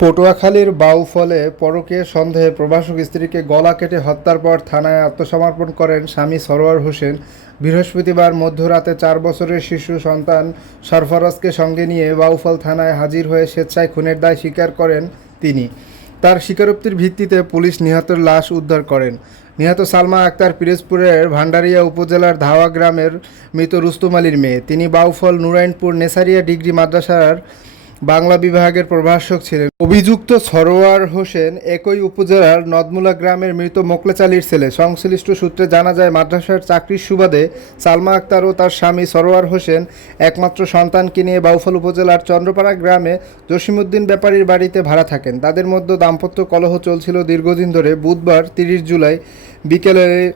পটুয়াখালীর বাউফলে পরকে সন্দেহে প্রভাষক স্ত্রীকে গলা কেটে হত্যার পর থানায় আত্মসমর্পণ করেন স্বামী সরোয়ার হোসেন। বৃহস্পতিবার মধ্যরাতে চার বছরের শিশু সন্তান সরফরাজকে সঙ্গে নিয়ে বাউফল থানায় হাজির হয়ে স্বেচ্ছায় খুনের দায় স্বীকার করেন তিনি। তার স্বীকারোক্তির ভিত্তিতে পুলিশ নিহতের লাশ উদ্ধার করেন। নিহত সালমা আক্তার পিরোজপুরের ভান্ডারিয়া উপজেলার ধাওয়া গ্রামের মৃত রুস্তুম আলীর মেয়ে। তিনি বাউফল নুরাইনপুর নেসারিয়া ডিগ্রি মাদ্রাসার বাংলা বিভাগের প্রভাষক ছিলেন। অভিযুক্ত সরোয়ার হোসেন একই উপজেলার নদমুলা গ্রামের মৃত মোকলেচ আলীর ছেলে। সংশ্লিষ্ট সূত্রে জানা যায়, মাদ্রাসার চাকরির সুবাদে সালমা আক্তার ও তার স্বামী সরোয়ার হোসেন একমাত্র সন্তানকে নিয়ে বাউফল উপজেলার চন্দ্রপাড়া গ্রামে জসিমউদ্দিন ব্যাপারীর বাড়িতে ভাড়া থাকেন। তাদের মধ্যে দাম্পত্য কলহ চলছিল দীর্ঘদিন ধরে। বুধবার তিরিশ জুলাই বিকেলে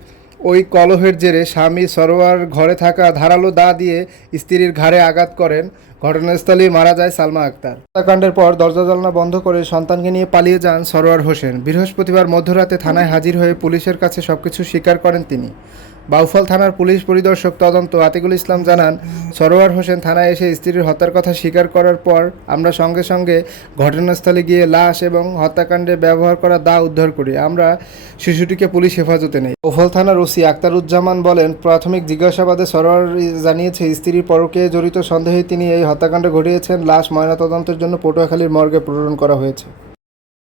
ওই কলহের জেরে স্বামী সরোয়ার ঘরে থাকা ধারালো দা দিয়ে স্ত্রীর ঘাড়ে আঘাত করেন। ঘটনাস্থলেই মারা যায় সালমা আক্তার। হত্যাকাণ্ডের পর দরজা জ্বালনা বন্ধ করে সন্তানকে নিয়ে পালিয়ে যান সরোয়ার হোসেন। বৃহস্পতিবার মধ্যরাতে থানায় হাজির হয়ে পুলিশের কাছে সবকিছু স্বীকার করেন তিনি। বাউফল থানার পুলিশ পরিদর্শক তদন্ত। আতিকুল ইসলাম জানান, সরোয়ার হোসেন থানায় এসে স্ত্রীর হত্যার কথা স্বীকার করার পর আমরা সঙ্গে সঙ্গে ঘটনাস্থলে গিয়ে লাশ এবং হত্যাকাণ্ডে ব্যবহার করা দা উদ্ধার করি। আমরা শিশুটিকে পুলিশ হেফাজতে নেই। বাউফল থানার ওসি আক্তারুজ্জামান বলেন, প্রাথমিক জিজ্ঞাসাবাদে সরোয়ার জানিয়েছে, স্ত্রীর পরকে জড়িত সন্দেহে তিনি এই হত্যাকাণ্ড ঘটিয়েছেন। লাশ ময়নাতদন্তের জন্য পটুয়াখালীর মর্গে প্রেরণ করা হয়েছে।